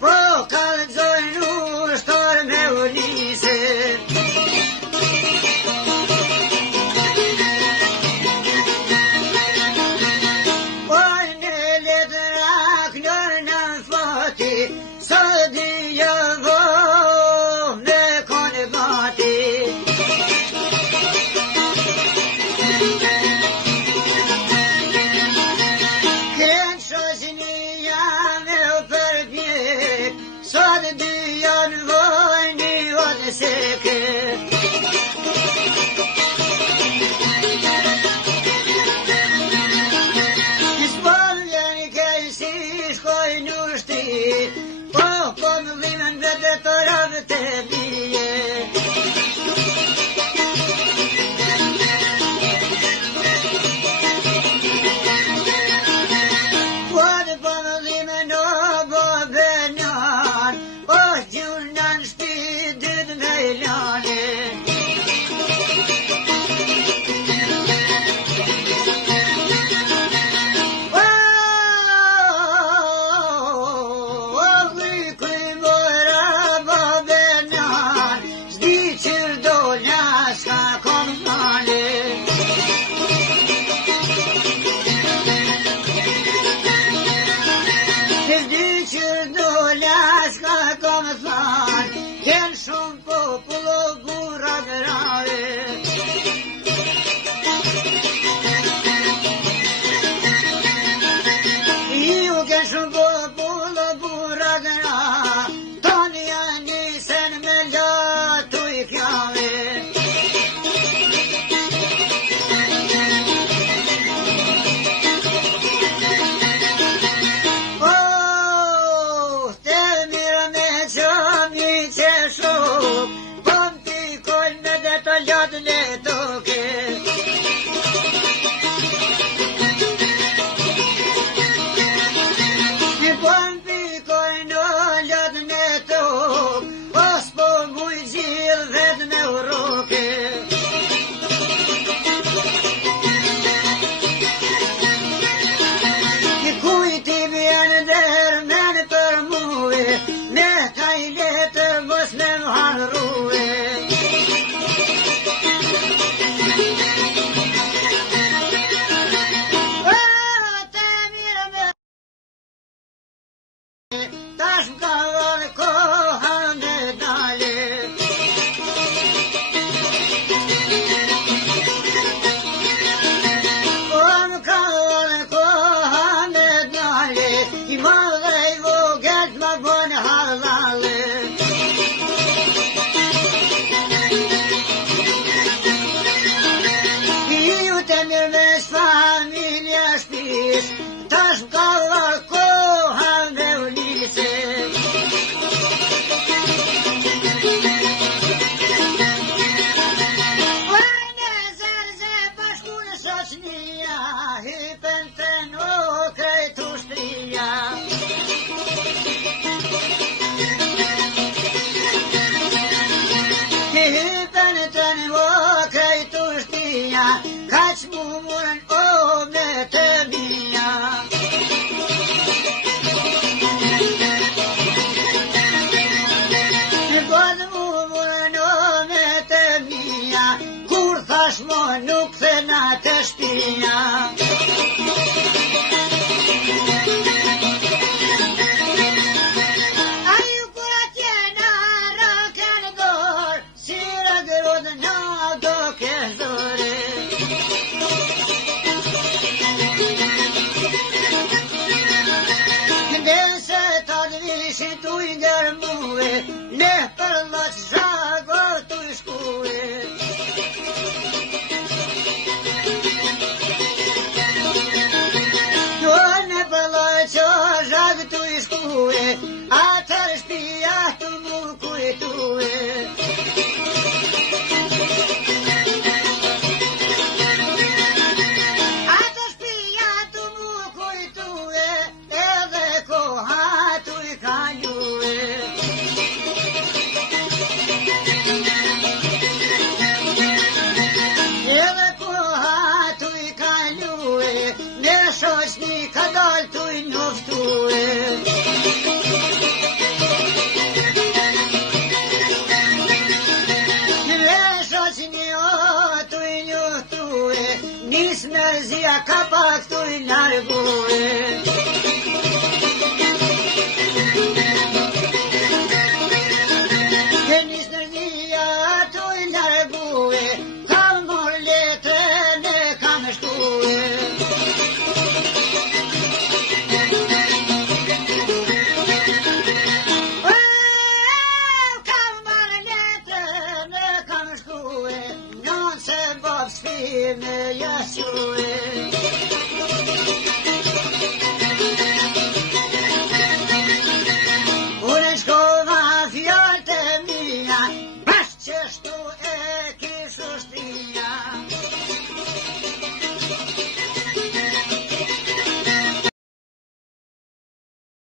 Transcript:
po kalëzojnë ushtor me ulise. Po në letra knër në fati, së dhja dho me kone bati. Nuk thëna të shpia. Aju kur atje në rëkën dorë, si rëgërud në do ke zore. Ndese të dvishin tu i ngërmue, ne për lëq zhago tu i shkue. Atër shpia të mu kujtue. Atër shpia të mu kujtue, edhe koha të i kalue. mërzia ka pak tu I largue. Kenis nërnia tu I largue, kam mor letrën e kam shkue. Në jashtue